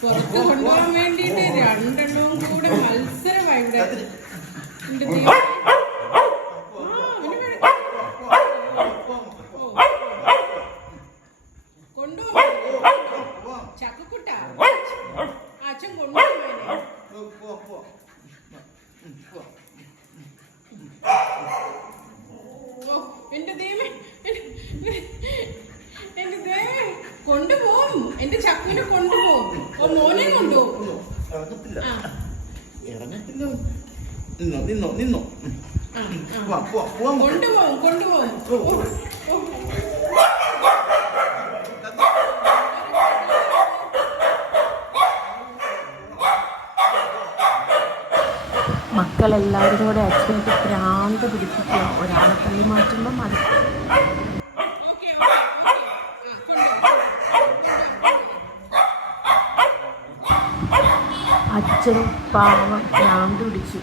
പുറത്ത് കൊണ്ടുപോകാൻ വേണ്ടിട്ട് രണ്ടെണ്ണവും കൂടെ മത്സരമായി ഇവിടെ. കൊണ്ടുപോകും ചക്കുക്കുട്ട അച്ഛൻ കൊണ്ടുപോകും. എന്റെ ദൈവമേ, എന്റെ ദൈവമേ, കൊണ്ടുപോകും. എന്റെ ചക്കുവിനെ കൊണ്ടുപോകും. ഓ മോനെ കൊണ്ടുപോകും. കൊണ്ടുപോകും കൊണ്ടുപോകും. മക്കളെല്ലാവരും കൂടെ അച്ഛനായിട്ട് ഭ്രാന്ത് പിടിപ്പിക്കുക. ഒരാളെ തള്ളി മാറ്റുമ്പോൾ മതി. അച്ഛൻ പാവം ഭ്രാന്ത് പിടിച്ചു.